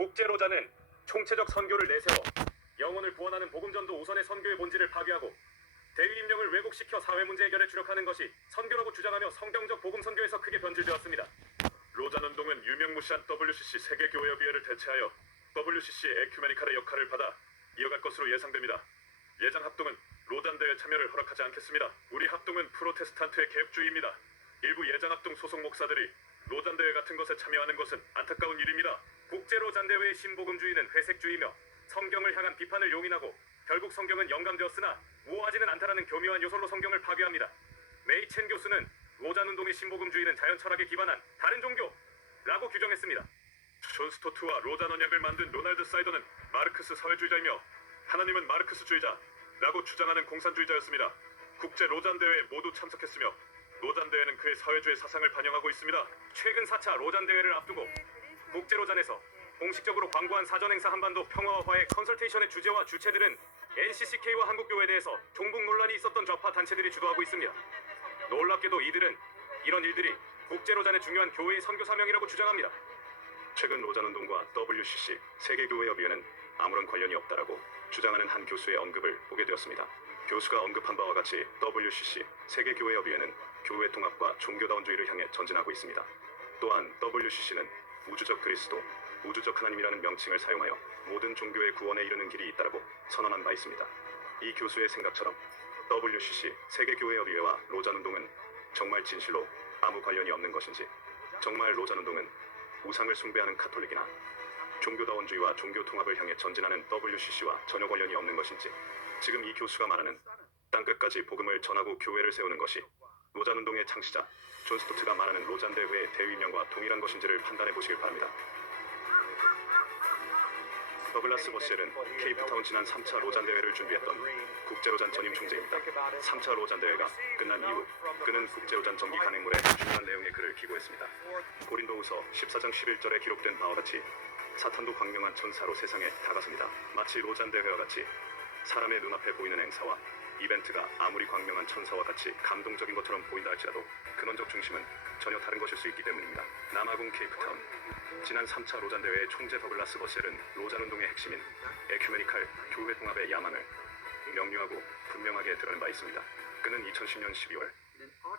국제로자는 총체적 선교를 내세워 영혼을 구원하는 복음전도 우선의 선교의 본질을 파괴하고 대의임령을 왜곡시켜 사회 문제 해결에 주력하는 것이 선교라고 주장하며 성경적 복음 선교에서 크게 변질되었습니다. 로잔 운동은 유명무시한 WCC 세계교회협의회를 대체하여 WCC 에큐메니칼의 역할을 받아 이어갈 것으로 예상됩니다. 예정 합동은 로잔 대회 참여를 허락하지 않겠습니다. 우리 합동은 프로테스탄트의 개혁주의입니다. 일부 예정 합동 소속 목사들이 로잔 대회 같은 것에 참여하는 것은 안타까운 일입니다. 국제 로잔 대회의 신복음주의는 회색주의며 성경을 향한 비판을 용인하고 결국 성경은 영감되었으나 우호하지는 않다라는 교묘한 요설로 성경을 파괴합니다. 메이 첸 교수는 로잔 운동의 신복음주의는 자연 철학에 기반한 다른 종교라고 규정했습니다. 존 스토트와 로잔 언약을 만든 로날드 사이더는 마르크스 사회주의자이며 하나님은 마르크스주의자라고 주장하는 공산주의자였습니다. 국제 로잔 대회에 모두 참석했으며 로잔 대회는 그의 사회주의 사상을 반영하고 있습니다. 최근 4차 로잔 대회를 앞두고 국제 로잔에서 공식적으로 광고한 사전행사 한반도 평화와 화해 컨설테이션의 주제와 주체들은 NCCK와 한국교회에 대해서 종북 논란이 있었던 좌파 단체들이 주도하고 있습니다. 놀랍게도 이런 일들이 국제 로잔의 중요한 교회의 선교 사명이라고 주장합니다. 최근 로잔 운동과 WCC 세계교회협의회는 아무런 관련이 없다라고 주장하는 한 교수의 언급을 보게 되었습니다. 교수가 언급한 바와 같이 WCC 세계교회협의회는 교회 통합과 종교다원주의를 향해 전진하고 있습니다. 또한 WCC는 우주적 그리스도, 우주적 하나님이라는 명칭을 사용하여 모든 종교의 구원에 이르는 길이 있다라고 선언한 바 있습니다. 이 교수의 생각처럼 WCC 세계교회협의회와 로잔 운동은 정말 진실로 아무 관련이 없는 것인지, 정말 로잔 운동은 우상을 숭배하는 카톨릭이나 종교다원주의와 종교 통합을 향해 전진하는 WCC와 전혀 관련이 없는 것인지, 지금 이 교수가 말하는 땅끝까지 복음을 전하고 교회를 세우는 것이 로잔 운동의 창시자 존 스토트가 말하는 로잔 대회의 대의명과 동일한 것인지를 판단해 보시길 바랍니다. 더글라스 버셀은 케이프타운 지난 3차 로잔 대회를 준비했던 국제로잔 전임 총재입니다. 3차 로잔 대회가 끝난 이후 그는 국제로잔 정기 간행물에 중요한 내용의 글을 기고했습니다. 고린도후서 14장 11절에 기록된 바와 같이 사탄도 광명한 천사로 세상에 다가섭니다. 마치 로잔 대회와 같이 사람의 눈앞에 보이는 행사와 이벤트가 아무리 광명한 천사와 같이 감동적인 것처럼 보인다 할지라도 근원적 중심은 전혀 다른 것일 수 있기 때문입니다. 남아공 케이프타운 지난 3차 로잔 대회의 총재 더글라스 버셀은 로잔 운동의 핵심인 에큐메니칼 교회 통합의 야망을 명료하고 분명하게 드러낸 바 있습니다. 그는 2010년 12월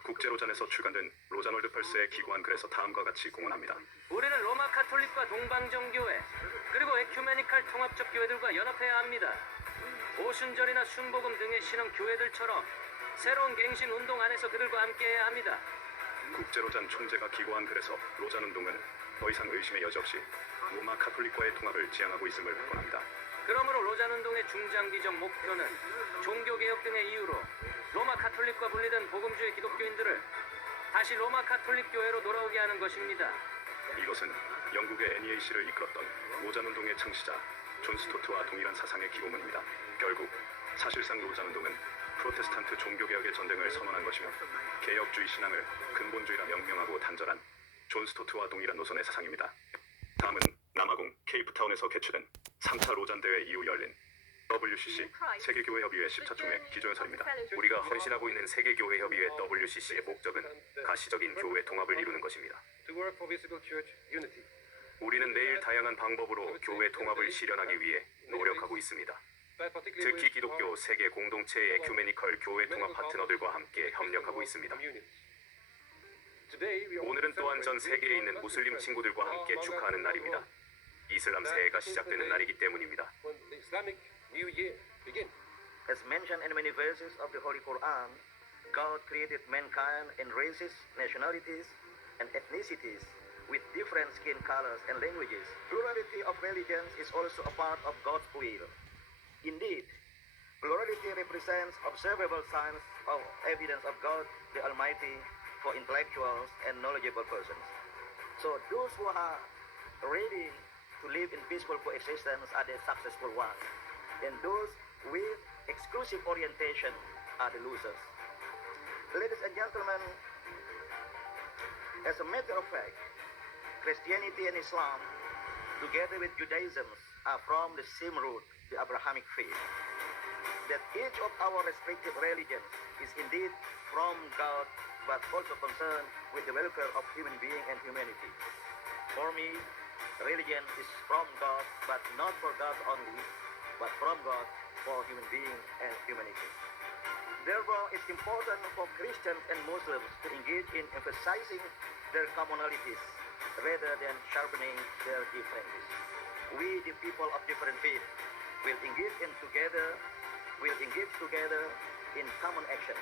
국제 로잔에서 출간된 로잔 월드펄스에 기고한 글에서 다음과 같이 공언합니다. 우리는 로마 카톨릭과 동방정교회 그리고 에큐메니칼 통합적 교회들과 연합해야 합니다. 오순절이나 순복음 등의 신흥 교회들처럼 새로운 갱신 운동 안에서 그들과 함께해야 합니다. 국제로잔 총재가 기고한 글에서 로잔 운동은 더 이상 의심의 여지 없이 로마 카톨릭과의 통합을 지향하고 있음을 확언합니다. 그러므로 로잔 운동의 중장기적 목표는 종교개혁 등의 이유로 로마 카톨릭과 분리된 복음주의 기독교인들을 다시 로마 카톨릭 교회로 돌아오게 하는 것입니다. 이것은 영국의 NEAC를 이끌었던 로잔 운동의 창시자 존 스토트와 동일한 사상의 기고문입니다. 결국 사실상 로잔 운동은 프로테스탄트 종교개혁의 전쟁을 선언한 것이며 개혁주의 신앙을 근본주의라 명명하고 단절한 존 스토트와 동일한 노선의 사상입니다. 다음은 남아공 케이프타운에서 개최된 3차 로잔 대회 이후 열린 WCC 세계교회협의회 10차 총회 기조연설입니다. 우리가 헌신하고 있는 세계교회협의회 WCC의 목적은 가시적인 교회 통합을 이루는 것입니다. 우리는 매일 다양한 방법으로 교회 통합을 실현하기 위해 노력하고 있습니다. 특히 기독교 세계 공동체의 에큐메니컬 교회 통합 파트너들과 함께 협력하고 있습니다. 오늘은 또한 전 세계에 있는 무슬림 친구들과 함께 축하하는 날입니다. 이슬람 새해가 시작되는 날이기 때문입니다. As mentioned in many verses of the Holy Quran, God created mankind in races, nationalities, and ethnicities with different skin colors and languages. Plurality of religions is also a part of God's will. Indeed, plurality represents observable signs of evidence of God, the Almighty, for intellectuals and knowledgeable persons. So those who are ready to live in peaceful coexistence are the successful ones, and those with exclusive orientation are the losers. Ladies and gentlemen, as a matter of fact, Christianity and Islam, together with Judaism, are from the same root, the Abrahamic faith. That each of our respective religions is indeed from God, but also concerned with the welfare of human being and humanity. For me, religion is from God, but not for God only, but from God for human beings and humanity. Therefore, it's important for Christians and Muslims to engage in emphasizing their commonalities rather than sharpening their differences. We, the people of different faiths, will engage together in common action.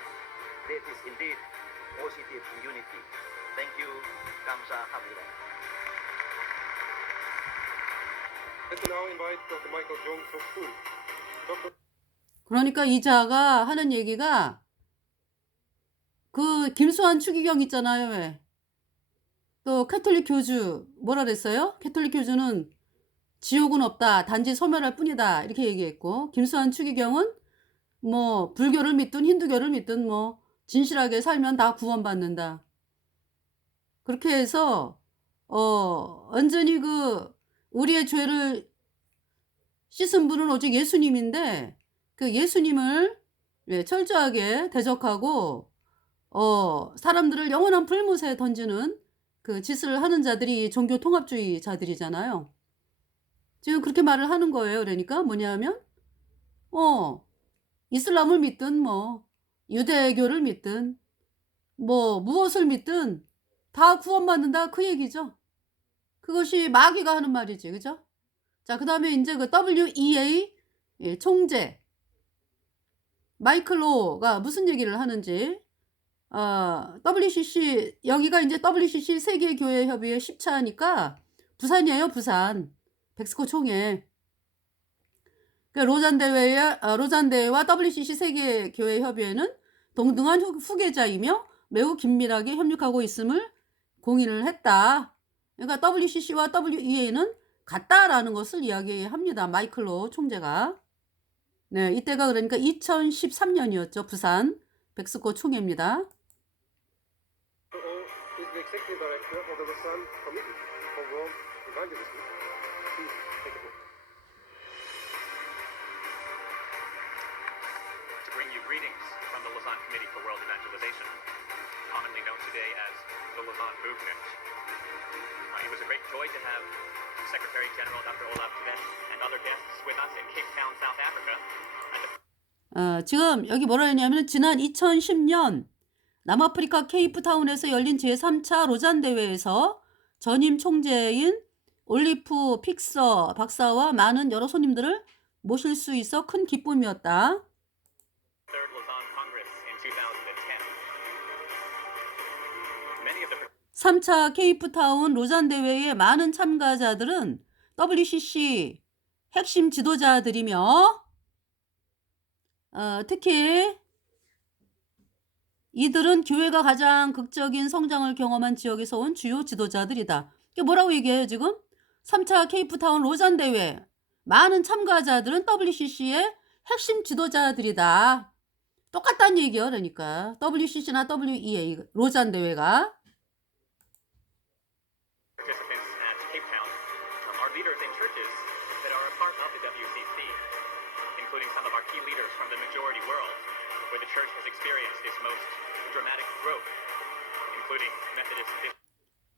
That is indeed positive unity. Thank you. Kamsahamnida. Let me now invite Dr. Michael Jung from School. Dr. 그러니까 이자가 하는 얘기가 그 김수환 추기경 있잖아요. 왜? 또 캐톨릭 교주 뭐라 그랬어요? 캐톨릭 교주는 지옥은 없다. 단지 소멸할 뿐이다. 이렇게 얘기했고 김수환 추기경은 뭐 불교를 믿든 힌두교를 믿든 뭐 진실하게 살면 다 구원받는다. 그렇게 해서 완전히 그 우리의 죄를 씻은 분은 오직 예수님인데 그 예수님을 철저하게 대적하고 사람들을 영원한 불못에 던지는 그 짓을 하는 자들이 종교 통합주의자들이잖아요. 지금 그렇게 말을 하는 거예요. 그러니까 뭐냐면 이슬람을 믿든 뭐 유대교를 믿든 뭐 무엇을 믿든 다 구원받는다 그 얘기죠. 그것이 마귀가 하는 말이지. 그죠? 자, 그다음에 이제 그 WEA 총재 마이클 로가 무슨 얘기를 하는지 WCC 여기가 이제 WCC 세계교회협의회 10차니까 부산이에요. 부산 백스코 총회. 그러니까 로잔 대회와 WCC 세계교회협의회는 동등한 후계자이며 매우 긴밀하게 협력하고 있음을 공인을 했다. 그러니까 WCC와 WEA는 같다라는 것을 이야기합니다. 마이클 로 총재가. 네, 이때가 그러니까 2013년이었죠. 부산 백스코 총회입니다. is the executive director of the Lausanne Committee for World Evangelism. Please take a book. To bring you greetings from the Lausanne Committee for World Evangelization, commonly known today as the Lausanne Movement. It was a great joy to have Secretary General Dr. Olaf Tvedt and other guests with us in Cape Town, South Africa. 지금 여기 뭐라 했냐면 지난 2010년 남아프리카 케이프타운에서 열린 제3차 로잔 대회에서 전임 총재인 올리프 픽서 박사와 많은 여러 손님들을 모실 수 있어 큰 기쁨이었다. Third Lausanne Congress in 2010. Many of the 3차 케이프타운 로잔 대회의 많은 참가자들은 WCC 핵심 지도자들이며 특히 이들은 교회가 가장 극적인 성장을 경험한 지역에서 온 주요 지도자들이다. 이게 뭐라고 얘기해요 지금? 3차 케이프타운 로잔 대회 많은 참가자들은 WCC의 핵심 지도자들이다. 똑같다는 얘기예요. 그러니까 WCC나 WEA 로잔 대회가 participants at Cape Town are leaders in churches that are a part of the WCC, including some of our key leaders from the majority world, where the church has experienced its most dramatic growth, including Methodist bishops.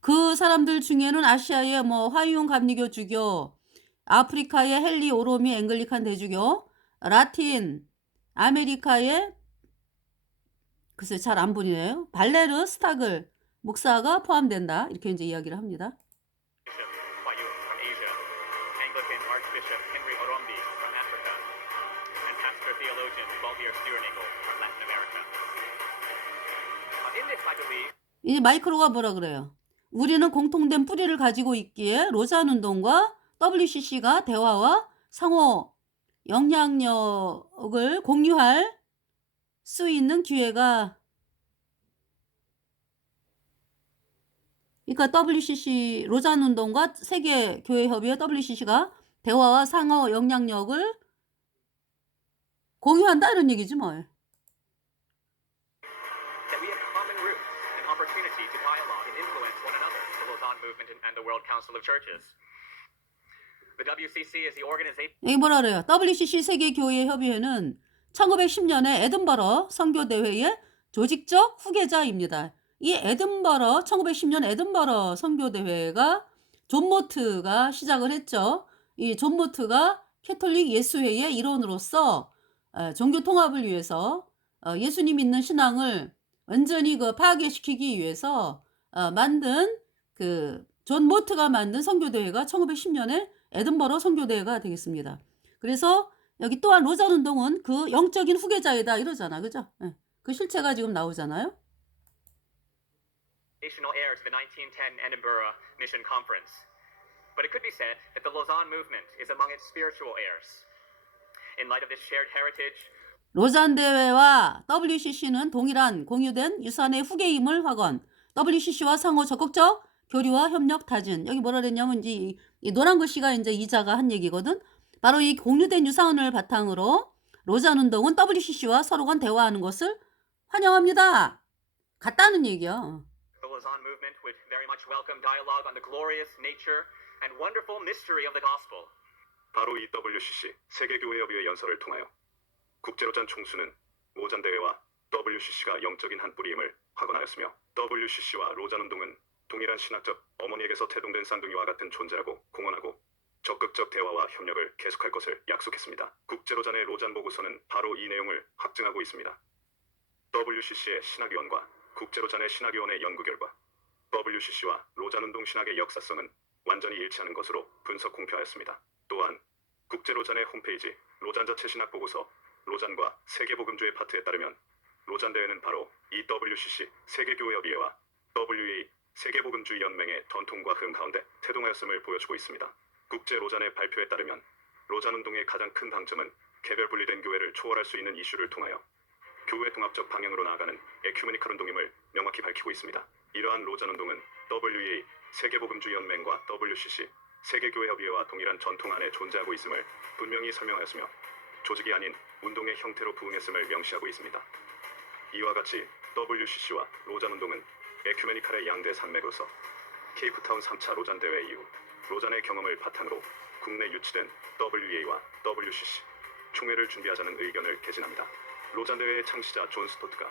그 사람들 중에는 아시아의 뭐 화이용 감리교 주교, 아프리카의 헨리 오로미 앵글리칸 대주교, 라틴 아메리카의 글쎄 잘 안 보이네요. 발레르 스타글 목사가 포함된다. 이렇게 이제 이야기를 합니다. Bishop Huayu from Asia, Anglican Archbishop Henry Orombi from Africa, and Pastor Theologian Baldir Stiernagle from Latin America. In this, I believe, 이 마이크로가 뭐라 그래요? 우리는 공통된 뿌리를 가지고 있기에 로잔 운동과 WCC가 대화와 상호 영향력을 공유할 수 있는 기회가 그러니까 WCC 로잔 운동과 세계 교회 협의회 WCC가 대화와 상호 영향력을 공유한다 이런 얘기지 뭐. that we have common roots and opportunity to dialogue and influence one another, the Lausanne Movement and the World Council of Churches. The WCC is the organization 여기 뭐라 그래요? WCC 세계 교회 협의회는 1910년에 에든버러 선교 대회의 조직적 후계자입니다. 이 에든버러 1910년 에든버러 선교 대회가 존 모트가 시작을 했죠. 이 존 모트가 캐톨릭 예수회의 일원으로서 종교 통합을 위해서 예수님 믿는 신앙을 완전히 그 파괴시키기 위해서 만든 그 존 모트가 만든 선교대회가 1910년에 에든버러 선교대회가 되겠습니다. 그래서 여기 또한 로잔 운동은 그 영적인 후계자이다 이러잖아, 그죠? 예. 그 실체가 지금 나오잖아요. Foundational heir to the 1910 Edinburgh Mission Conference. But it could be said that the Lausanne movement is among its spiritual heirs. In light of this shared heritage, 로잔 대회와 WCC는 동일한 공유된 유산의 후계임을 확언. WCC와 상호 적극적 교류와 협력 다진. 여기 뭐라 그랬냐면 이제 이 노란 글씨가 이제 이자가 한 얘기거든. 바로 이 공유된 유산을 바탕으로 로잔 운동은 WCC와 서로 간 대화하는 것을 환영합니다. 같다는 얘기야. the Lausanne movement would very much welcome dialogue on the glorious nature and wonderful mystery of the gospel. 바로 이 WCC 세계교회협의회 연설을 통하여 국제로잔 총수는 로잔 대회와 WCC가 영적인 한 뿌리임을 확언하였으며 WCC와 로잔 운동은 동일한 신학적 어머니에게서 태동된 쌍둥이와 같은 존재라고 공언하고 적극적 대화와 협력을 계속할 것을 약속했습니다. 국제로잔의 로잔 보고서는 바로 이 내용을 확증하고 있습니다. WCC의 신학위원과 국제로잔의 신학위원의 연구 결과 WCC와 로잔 운동 신학의 역사성은 완전히 일치하는 것으로 분석 공표하였습니다. 또한 국제로잔의 홈페이지 로잔 자체 신학 보고서 로잔과 세계복음주의 파트에 따르면 로잔 대회는 바로 이 WCC 세계교회협의회와 WEA 세계복음주의 연맹의 전통과 흐름 가운데 태동하였음을 보여주고 있습니다. 국제 로잔의 발표에 따르면 로잔 운동의 가장 큰 방점은 개별 분리된 교회를 초월할 수 있는 이슈를 통하여 교회 통합적 방향으로 나아가는 에큐메니컬 운동임을 명확히 밝히고 있습니다. 이러한 로잔 운동은 WEA 세계복음주의 연맹과 WCC 세계교회협의회와 동일한 전통 안에 존재하고 있음을 분명히 설명하였으며 조직이 아닌 운동의 형태로 부응했음을 명시하고 있습니다. 이와 같이 WCC와 로잔 운동은 에큐메니칼의 양대 산맥으로서 케이프타운 3차 로잔 대회 이후 로잔의 경험을 바탕으로 국내 유치된 WEA와 WCC 총회를 준비하자는 의견을 개진합니다. 로잔 대회의 창시자 존 스토트가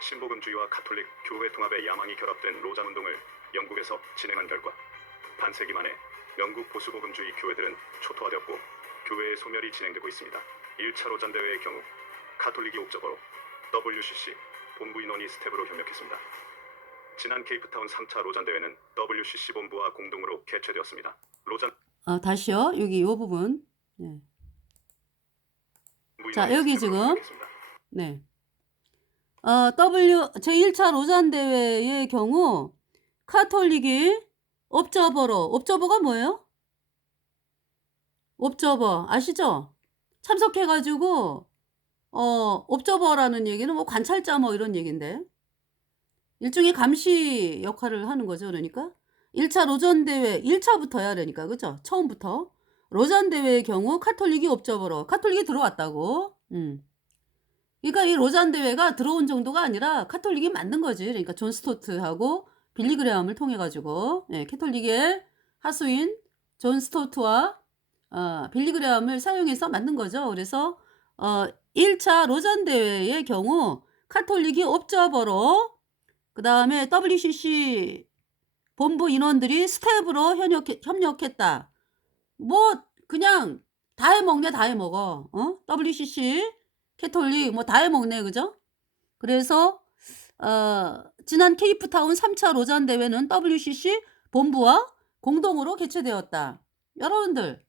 신복음주의와 가톨릭 교회 통합의 야망이 결합된 로잔 운동을 영국에서 진행한 결과 반세기 만에 영국 보수복음주의 교회들은 초토화되었고 교회의 소멸이 진행되고 있습니다. 1차 로잔 대회의 경우 가톨릭이 옥저버로 WCC 본부 인원이 스텝으로 협력했습니다. 지난 케이프타운 3차 로잔 대회는 WCC 본부와 공동으로 개최되었습니다. 로잔 다시요. 여기 이 부분. 네. 본부 자, 인원이 여기 스텝으로 지금 협력했습니다. 네. 제1차 로잔 대회의 경우 카톨릭이 옵저버가 뭐예요? 옵저버 아시죠? 참석해가지고 옵저버라는 얘기는 뭐 관찰자 뭐 이런 얘기인데 일종의 감시 역할을 하는 거죠. 그러니까 1차 로잔 대회 1차부터야 그러니까 그죠? 처음부터 로잔 대회의 경우 카톨릭이 옵저버로 카톨릭이 들어왔다고. 그러니까 이 로잔 대회가 들어온 정도가 아니라 카톨릭이 만든 거지. 그러니까 존 스토트하고 빌리 그레함을 통해 가지고 캐톨릭의 하수인 존 스토트와 빌리 그레함을 사용해서 만든 거죠. 그래서 1차 로잔 대회의 경우 카톨릭이 옵저버로 그 다음에 WCC 본부 인원들이 스텝으로 협력했다. 뭐 그냥 다 해먹네 다 해먹어. WCC 캐톨릭 뭐 다 해먹네 그죠? 그래서 지난 케이프타운 3차 로잔 대회는 WCC 본부와 공동으로 개최되었다. 여러분들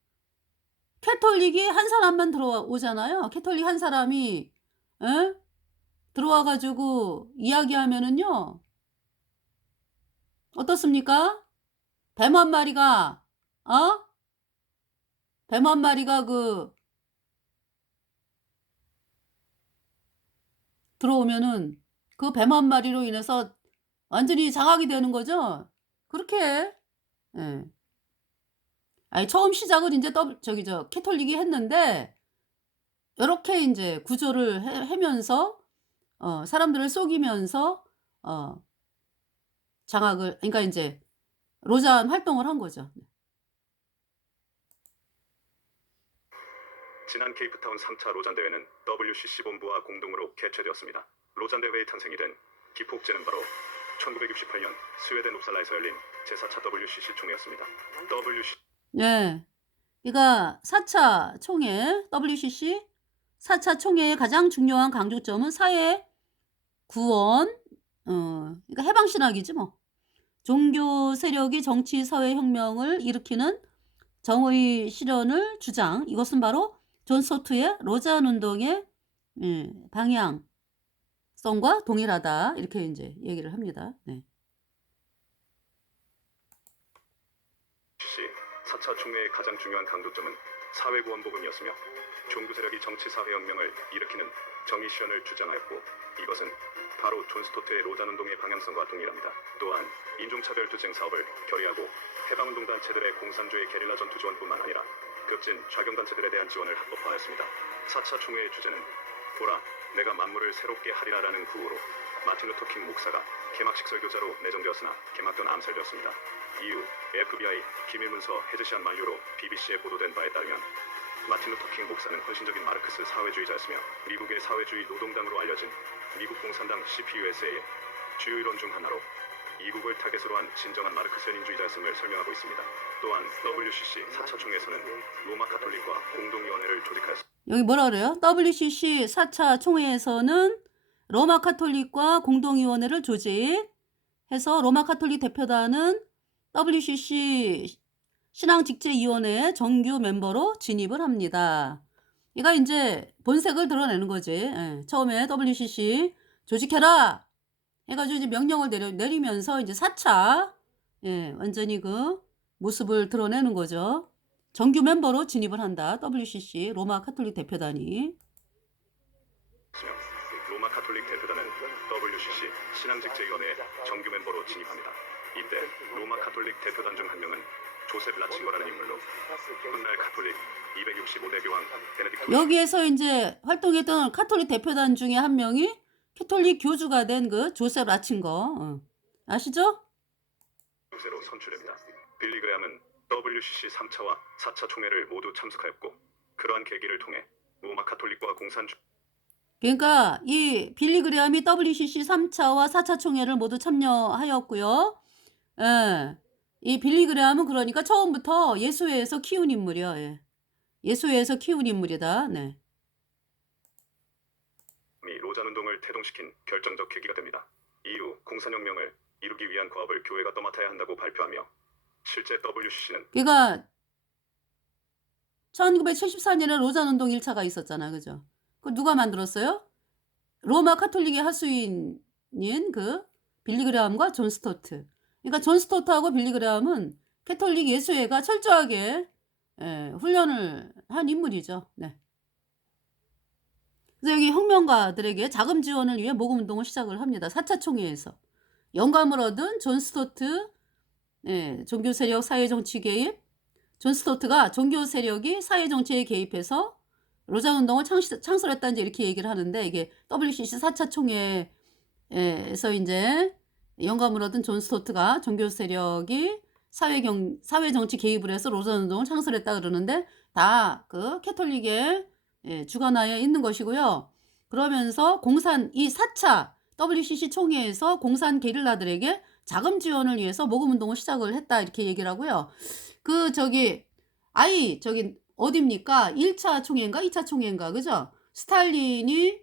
캐톨릭이 한 사람만 들어오잖아요. 캐톨릭 한 사람이 들어와가지고 이야기하면은요 어떻습니까? 뱀 한 마리가 들어오면은 그 뱀 한 마리로 인해서 완전히 장악이 되는 거죠. 그렇게 예. 아니 처음 시작을 이제 캐톨릭이 했는데 이렇게 이제 구조를 하면서 사람들을 속이면서 장악을 그러니까 이제 로잔 활동을 한 거죠. 지난 케이프타운 3차 로잔 대회는 WCC 본부와 공동으로 개최되었습니다. 로잔 대회의 탄생이 된 기폭제는 바로 1968년 스웨덴 옵살라에서 열린 제4차 WCC 총회였습니다. WCC 예. 그러니까 4차 총회, WCC 4차 총회의 가장 중요한 강조점은 사회 구원, 그러니까 해방신학이지 뭐. 종교 세력이 정치 사회 혁명을 일으키는 정의 실현을 주장. 이것은 바로 존 스토트의 로잔 운동의 방향성과 동일하다. 이렇게 이제 얘기를 합니다. 네. 4차 총회의 가장 중요한 강조점은 사회구원복음이었으며 종교 세력이 정치 사회혁명을 일으키는 정의 실현을 주장하였고 이것은 바로 존 스토트의 로잔 운동의 방향성과 동일합니다. 또한 인종차별 투쟁 사업을 결의하고 해방운동 단체들의 공산주의 게릴라 전투 지원뿐만 아니라 겹친 좌경단체들에 대한 지원을 합법화하였습니다. 4차 총회의 주제는 보라 내가 만물을 새롭게 하리라라는 구호로 마틴 루터 킹 목사가 개막식 설교자로 내정되었으나 개막전 암살되었습니다. 이후 FBI 기밀문서 해제시한 만료로 BBC에 보도된 바에 따르면 마틴 루터 킹 목사는 헌신적인 마르크스 사회주의자였으며 미국의 사회주의 노동당으로 알려진 미국 공산당 CPUSA의 주요 이론 중 하나로 이국을 타겟으로 한 진정한 마르크스 연인주의자였음을 설명하고 있습니다. 또한 WCC 4차 총회에서는 로마 가톨릭과 공동위원회를 조직하였습니다. 여기 뭐라 그래요? WCC 4차 총회에서는 로마 카톨릭과 공동위원회를 조직해서 로마 카톨릭 대표단은 WCC 신앙직제위원회 정규 멤버로 진입을 합니다. 얘가 이제 본색을 드러내는 거지. 예, 처음에 WCC 조직해라 해가지고 이제 명령을 내리면서 이제 4차 완전히 그 모습을 드러내는 거죠. 정규 멤버로 진입을 한다. WCC 로마 카톨릭 대표단이. 로마 카톨릭 대표단은 WCC 신앙직제위원회 정규 멤버로 진입합니다. 이때 로마 카톨릭 대표단 중 한 명은 조셉 라칭거라는 인물로 훗날 카톨릭 265대 교황 베네딕토 여기에서 이제 활동했던 카톨릭 대표단 중에 한 명이 캐톨릭 교주가 된 그 조셉 라칭거. 아시죠? 6세로 선출됩니다. 빌리 그레함은 WCC 3차와 4차 총회를 모두 참석하였고 그러한 계기를 통해 로마 카톨릭과 공산주 그러니까 이 빌리 그레함이 WCC 3차와 4차 총회를 모두 참여하였고요. 예. 이 빌리 그레함은 그러니까 처음부터 예수회에서 키운 인물이야. 예. 예수회에서 키운 인물이다. 네. 로잔 운동을 태동시킨 결정적 계기가 됩니다. 이후 공산혁명을 이루기 위한 과업을 교회가 떠맡아야 한다고 발표하며 실제 WCC는 그러니까 1974년에 로잔 운동 1차가 있었잖아. 그죠? 그 누가 만들었어요? 로마 카톨릭의 하수인인 그 빌리 그레함과 존 스토트. 그러니까 존 스토트하고 빌리 그레함은 캐톨릭 예수회가 철저하게 훈련을 한 인물이죠. 네. 그래서 여기 혁명가들에게 자금 지원을 위해 모금 운동을 시작을 합니다. 4차 총회에서. 영감을 얻은 존 스토트, 종교 세력 사회 정치 개입. 존 스토트가 종교 세력이 사회 정치에 개입해서 로잔 운동을 창설했다 이제 이렇게 얘기를 하는데 이게 WCC 4차 총회에서 이제 영감을 얻은 존 스토트가 종교 세력이 사회 정치 개입을 해서 로잔 운동을 창설했다 그러는데 다 그 캐톨릭의 주관하에 있는 것이고요. 그러면서 이 4차 WCC 총회에서 공산 게릴라들에게 자금 지원을 위해서 모금 운동을 시작을 했다 이렇게 얘기를 하고요. 저기 어딥니까? 1차 총회인가 2차 총회인가 그죠? 스탈린이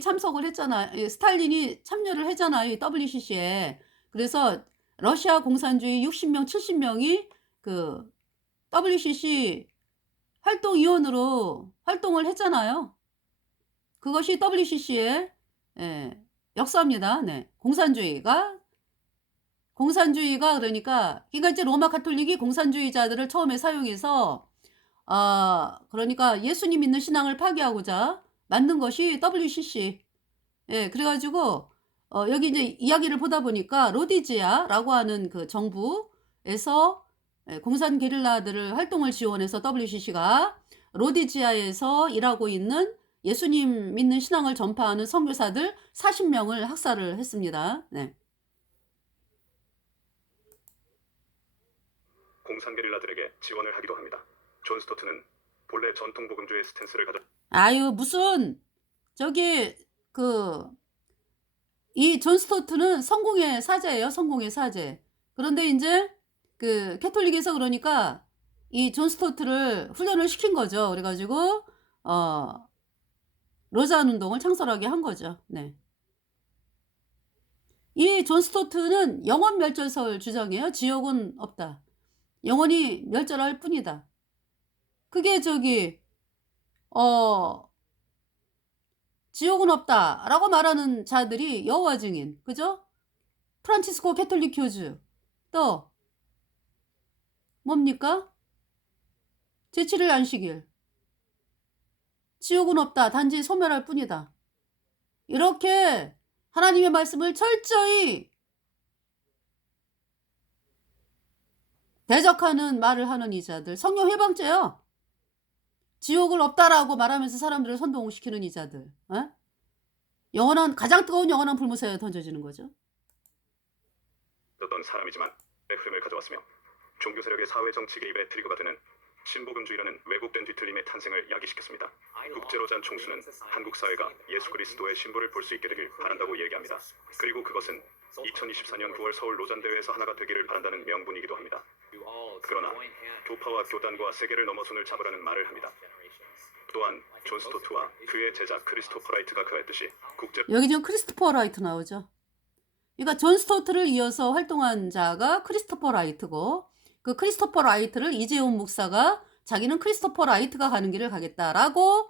참석을 했잖아요. 스탈린이 참여를 했잖아요. WCC에. 그래서 러시아 공산주의 60명, 70명이 그 WCC 활동위원으로 활동을 했잖아요. 그것이 WCC의 역사입니다. 네. 공산주의가 그러니까 이제 로마 카톨릭이 공산주의자들을 처음에 사용해서 그러니까 예수님 믿는 신앙을 파괴하고자 만든 것이 WCC. 그래가지고 여기 이제 이야기를 보다 보니까 로디지아라고 하는 그 정부에서 공산 게릴라들을 활동을 지원해서 WCC가 로디지아에서 일하고 있는 예수님 믿는 신앙을 전파하는 선교사들 40명을 학살을 했습니다. 네. 공산 게릴라들에게 지원을 하기도 합니다. 존 스토트는 본래 전통 복음주의 스탠스를 가져 아유 무슨 저기 그 이 존 스토트는 성공의 사제예요. 성공의 사제. 그런데 이제 그 캐톨릭에서 그러니까 이 존 스토트를 훈련을 시킨 거죠. 그래가지고 로잔 운동을 창설하게 한 거죠. 네. 이 존 스토트는 영원 멸절설 주장해요. 지옥은 없다. 영원히 멸절할 뿐이다. 그게 지옥은 없다라고 말하는 자들이 여호와 증인, 그죠? 프란치스코 캐톨릭 교주, 또 뭡니까? 제7일 안식일, 지옥은 없다, 단지 소멸할 뿐이다. 이렇게 하나님의 말씀을 철저히 대적하는 말을 하는 이 자들, 성령 해방죄요. 지옥을 없다라고 말하면서 사람들을 선동시키는 이 자들, 가장 뜨거운 영원한 불못에 던져지는 거죠. 어떤 사람이지만 흐름을 가져왔으며 종교 세력의 사회 정치 개입에 트리거가 되는 신복음주의라는 왜곡된 뒤틀림의 탄생을 야기시켰습니다. 국제로잔 총수는 한국 사회가 예수 그리스도의 신부를 볼 수 있게 되길 바란다고 얘기합니다. 그리고 그것은 2024년 9월 서울 로잔 대회에서 하나가 되기를 바란다는 명분이기도 합니다. 그러나 교파와 교단과 세계를 넘어 손을 잡으라는 말을 합니다. 또한 존 스토트와 그의 제자 크리스토퍼 라이트가 그랬듯이 여기 지금 크리스토퍼 라이트 나오죠. 그러니까 존 스토트를 이어서 활동한 자가 크리스토퍼 라이트고, 그 크리스토퍼 라이트를 이재용 목사가 자기는 크리스토퍼 라이트가 가는 길을 가겠다라고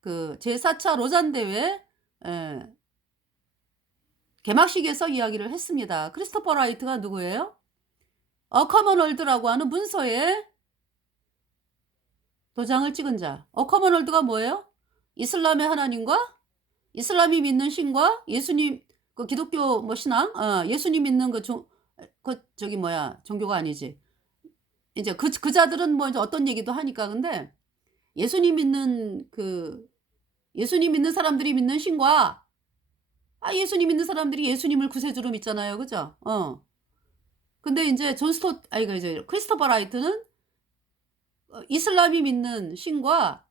그 제4차 로잔 대회 개막식에서 이야기를 했습니다. 크리스토퍼 라이트가 누구예요? 커먼월드라고 하는 문서에 도장을 찍은 자. 커먼월드가 뭐예요? 이슬람의 하나님과 이슬람이 믿는 신과 예수님, 그 기독교 뭐 신앙, 예수님 믿는 종교가 아니지. 이제 그 자들은 뭐 이제 어떤 얘기도 하니까. 근데 예수님 믿는 사람들이 믿는 신과 예수님 믿는 사람들이 예수님을 구세주로 믿잖아요. 그죠? 근데 이제 이제 크리스토퍼 라이트는 이슬람이 믿는 신과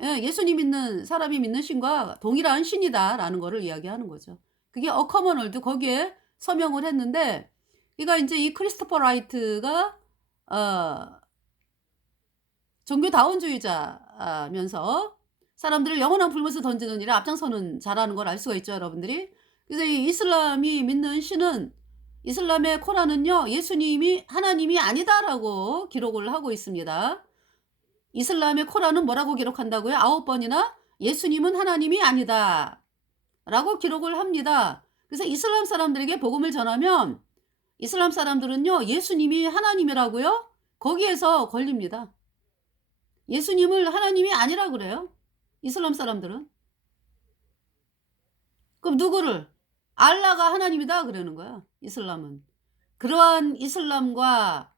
예수님 믿는 사람이 믿는 신과 동일한 신이다라는 거를 이야기하는 거죠. 그게 커먼월드, 거기에 서명을 했는데, 그러니까 이제 이 크리스토퍼 라이트가 종교다원주의자면서 사람들을 영원한 불못에 던지는 일에 앞장서는 자라는 걸 알 수가 있죠, 여러분들이. 그래서 이 이슬람이 믿는 신은, 이슬람의 코란은요, 예수님이 하나님이 아니다라고 기록을 하고 있습니다. 이슬람의 코란은 뭐라고 기록한다고요? 9번이나 예수님은 하나님이 아니다 라고 기록을 합니다. 그래서 이슬람 사람들에게 복음을 전하면 이슬람 사람들은요, 예수님이 하나님이라고요? 거기에서 걸립니다. 예수님을 하나님이 아니라 그래요. 이슬람 사람들은. 그럼 누구를? 알라가 하나님이다 그러는 거야. 이슬람은. 그러한 이슬람과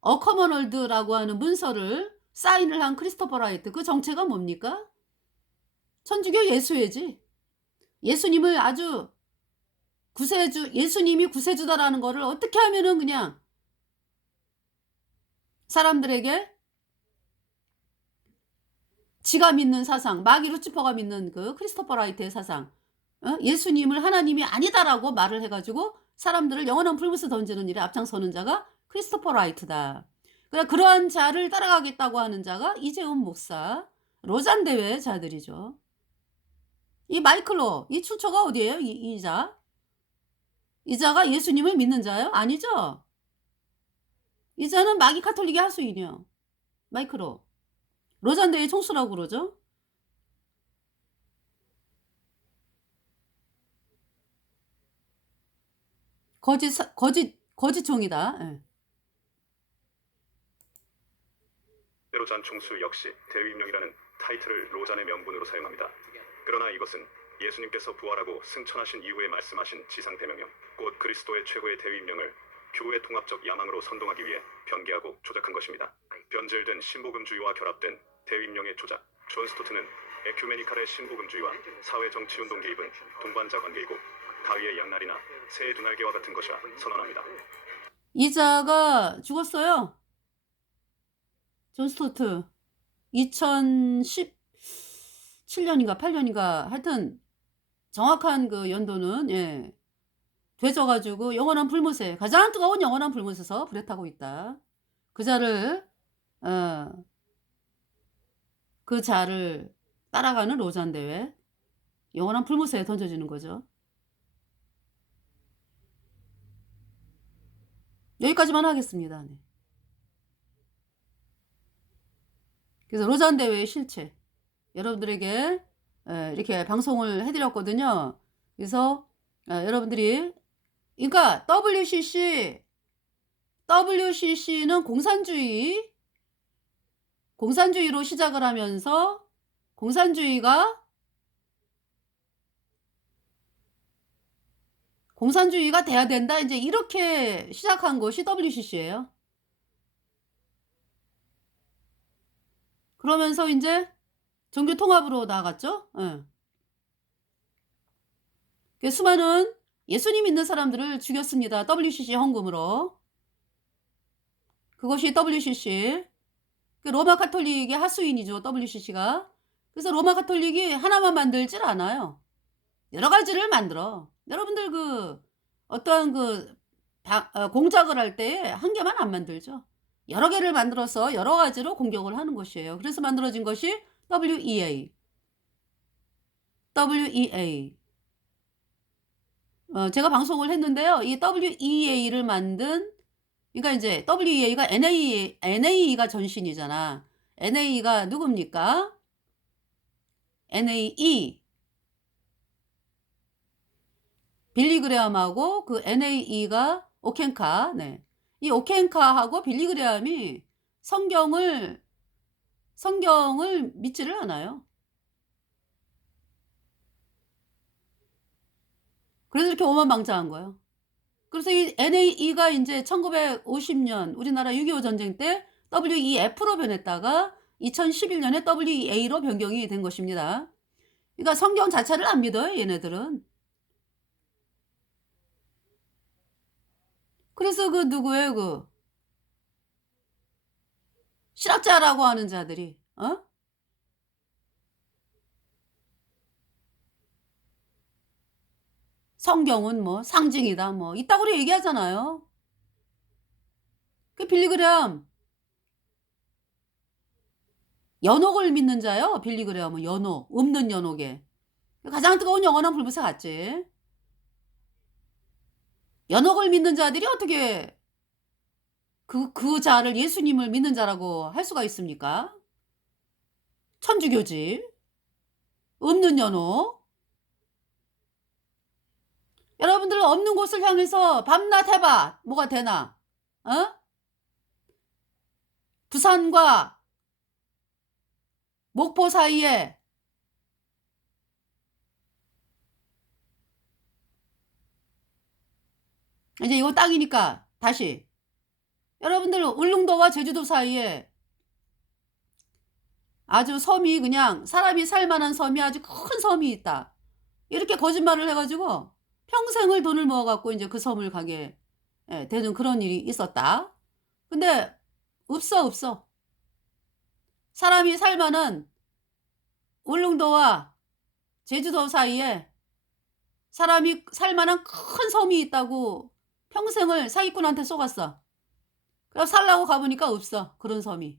커먼월드라고 하는 문서를 사인을 한 크리스토퍼 라이트, 그 정체가 뭡니까? 천주교 예수회지. 예수님을 아주 예수님이 구세주다라는 거를 어떻게 하면은 그냥 사람들에게 지가 믿는 사상, 마귀 루치퍼가 믿는 그 크리스토퍼 라이트의 사상, 예수님을 하나님이 아니다라고 말을 해가지고 사람들을 영원한 불못에 던지는 일에 앞장서는 자가 크리스토퍼 라이트다. 그러한 자를 따라가겠다고 하는 자가 이재훈 목사, 로잔 대회 자들이죠. 이 마이클로, 이 출처가 어디예요? 이 자? 이 자가 예수님을 믿는 자예요? 아니죠. 이 자는 마귀 카톨릭의 하수인이요. 마이클로. 로잔 대회 총수라고 그러죠. 거짓종이다. 네. 로잔 총수 역시 대위임령이라는 타이틀을 로잔의 명분으로 사용합니다. 그러나 이것은 예수님께서 부활하고 승천하신 이후에 말씀하신 지상대명령, 곧 그리스도의 최고의 대위임령을 교회 통합적 야망으로 선동하기 위해 변개하고 조작한 것입니다. 변질된 신복음주의와 결합된 대위임령의 조작. 존 스토트는 에큐메니칼의 신복음주의와 사회 정치운동 개입은 동반자 관계이고 가위의 양날이나 새의 두 날개와 같은 것이라 선언합니다. 이 자가 죽었어요. 존 스토트 2017년인가 8년인가 하여튼 정확한 그 연도는 되져가지고 영원한 불못에 가장 뜨거운 영원한 불못에서 불에 타고 있다. 그 자를 따라가는 로잔 대회 영원한 불못에 던져지는 거죠. 여기까지만 하겠습니다. 네. 그래서 로잔 대회의 실체 여러분들에게 이렇게 방송을 해드렸거든요. 그래서 여러분들이 그러니까 WCC는 공산주의로 시작을 하면서 공산주의가 돼야 된다. 이제 이렇게 시작한 것이 WCC예요. 그러면서 이제 종교 통합으로 나아갔죠. 수많은 예수님 믿는 사람들을 죽였습니다. WCC 헌금으로. 그것이 WCC. 로마 카톨릭의 하수인이죠. WCC가. 그래서 로마 카톨릭이 하나만 만들질 않아요. 여러 가지를 만들어. 여러분들 어떠한 공작을 할 때 한 개만 안 만들죠. 여러 개를 만들어서 여러 가지로 공격을 하는 것이에요. 그래서 만들어진 것이 WEA. 제가 방송을 했는데요. 이 WEA를 만든, 그러니까 이제 WEA가 NAE가 전신이잖아. NAE가 누굽니까? NAE. 빌리그레암하고 그 NAE가 오켄카. 네. 이 오켄카하고 빌리그레암이 성경을 믿지를 않아요. 그래서 이렇게 오만방자한 거예요. 그래서 이 NAE가 이제 1950년 우리나라 6.25 전쟁 때 WEF로 변했다가 2011년에 WEA로 변경이 된 것입니다. 그러니까 성경 자체를 안 믿어요, 얘네들은. 그래서 누구예요? 실학자라고 하는 자들이, 성경은 뭐 상징이다, 뭐 이따구로 얘기하잖아요. 그 빌리그레암 연옥을 믿는 자요. 빌리그레암은 연옥, 없는 연옥에 가장 뜨거운 영원한 불못에 갔지. 연옥을 믿는 자들이 어떻게 그 자를 예수님을 믿는 자라고 할 수가 있습니까? 천주교지. 없는 연옥. 여러분들 없는 곳을 향해서 밤낮 해봐. 뭐가 되나? 부산과 목포 사이에 이제 이거 땅이니까 다시 여러분들 울릉도와 제주도 사이에 아주 섬이 그냥 사람이 살만한 섬이 아주 큰 섬이 있다. 이렇게 거짓말을 해가지고 평생을 돈을 모아갖고 이제 그 섬을 가게 되는 그런 일이 있었다. 근데 없어. 사람이 살만한 울릉도와 제주도 사이에 사람이 살만한 큰 섬이 있다고 평생을 사기꾼한테 쏘갔어. 그래서 살라고 가보니까 없어. 그런 섬이.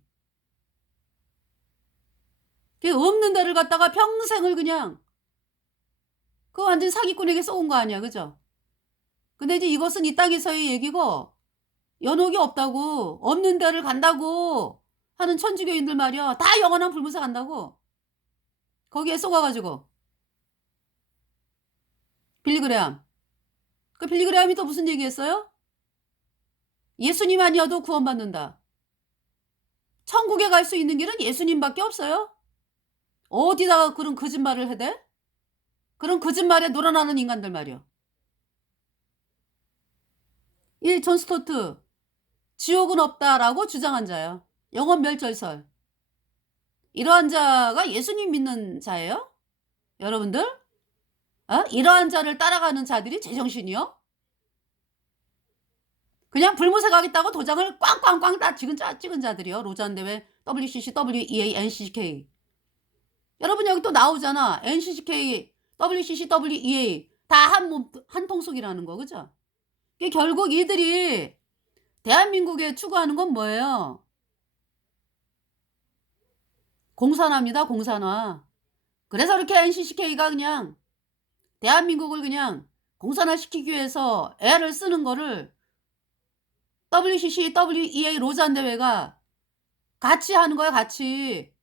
없는 데를 갖다가 평생을 그냥 그거 완전 사기꾼에게 쏘은 거 아니야. 그죠? 근데 이제 이것은 이 땅에서의 얘기고 연옥이 없다고 없는 데를 간다고 하는 천주교인들 말이야. 다 영원한 불못에 간다고. 거기에 쏘가가지고. 빌리그레암. 그 빌리그레암이 또 무슨 얘기했어요? 예수님 아니어도 구원받는다. 천국에 갈 수 있는 길은 예수님밖에 없어요. 어디다가 그런 거짓말을 해대? 그런 거짓말에 놀아나는 인간들 말이야. 이 존 스토트 지옥은 없다라고 주장한 자야. 영원 멸절설. 이러한 자가 예수님 믿는 자예요? 여러분들? 이러한 자를 따라가는 자들이 제정신이요? 그냥 불못에 가겠다고 도장을 꽝꽝꽝 다 찍은 자들이요. 로잔대회, WCC, WEA, NCCK. 여러분 여기 또 나오잖아. NCCK WCC, WEA 다 한 몸, 한 통속이라는 거, 그죠? 이게 결국 이들이 대한민국에 추구하는 건 뭐예요? 공산화입니다, 공산화. 그래서 이렇게 NCCK가 그냥 대한민국을 그냥 공산화시키기 위해서 애를 쓰는 거를 WCC, WEA 로잔 대회가 같이 하는 거야, 같이.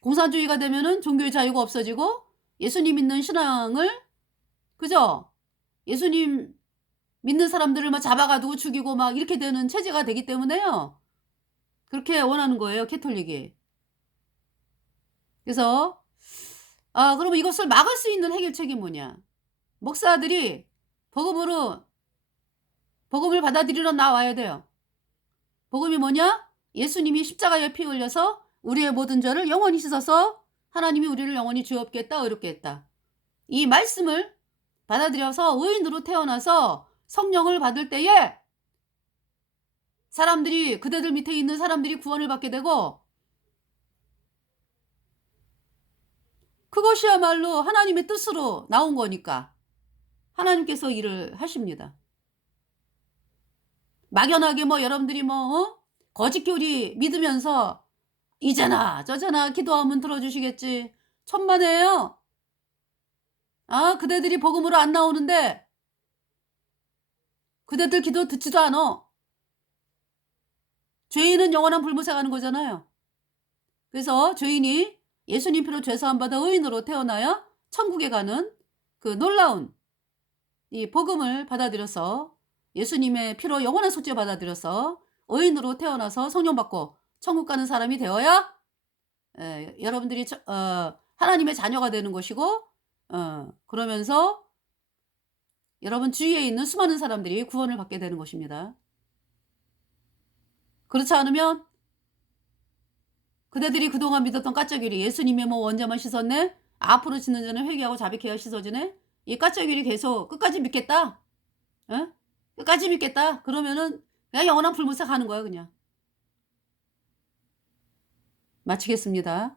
공산주의가 되면은 종교의 자유가 없어지고 예수님 믿는 신앙을, 그죠? 예수님 믿는 사람들을 막 잡아가지고 죽이고 막 이렇게 되는 체제가 되기 때문에요. 그렇게 원하는 거예요, 캐톨릭이. 그래서 그러면 이것을 막을 수 있는 해결책이 뭐냐? 목사들이 복음을 받아들이러 나와야 돼요. 복음이 뭐냐? 예수님이 십자가에 피 흘려서 우리의 모든 죄를 영원히 씻어서 하나님이 우리를 영원히 죄 없게 했다, 어렵게 했다. 이 말씀을 받아들여서 의인으로 태어나서 성령을 받을 때에 사람들이, 그대들 밑에 있는 사람들이 구원을 받게 되고, 그것이야말로 하나님의 뜻으로 나온 거니까 하나님께서 일을 하십니다. 막연하게 뭐 여러분들이 거짓 교리 믿으면서 이제나 저제나 기도하면 들어주시겠지. 천만에요. 그대들이 복음으로 안 나오는데 그대들 기도 듣지도 않아. 죄인은 영원한 불못에 가는 거잖아요. 그래서 죄인이 예수님 피로 죄사함 받아 의인으로 태어나야 천국에 가는 그 놀라운 이 복음을 받아들여서 예수님의 피로 영원한 속죄 받아들여서 의인으로 태어나서 성령 받고 천국 가는 사람이 되어야 여러분들이 하나님의 자녀가 되는 것이고, 그러면서 여러분 주위에 있는 수많은 사람들이 구원을 받게 되는 것입니다. 그렇지 않으면 그대들이 그동안 믿었던 까짜귀리, 예수님의 뭐 원자만 씻었네, 앞으로 짓는 자는 회개하고 자백해야 씻어지네, 이 까짜귀리 계속 끝까지 믿겠다, 끝까지 믿겠다, 그러면은 그냥 영원한 불못에 가는 거야. 그냥 마치겠습니다.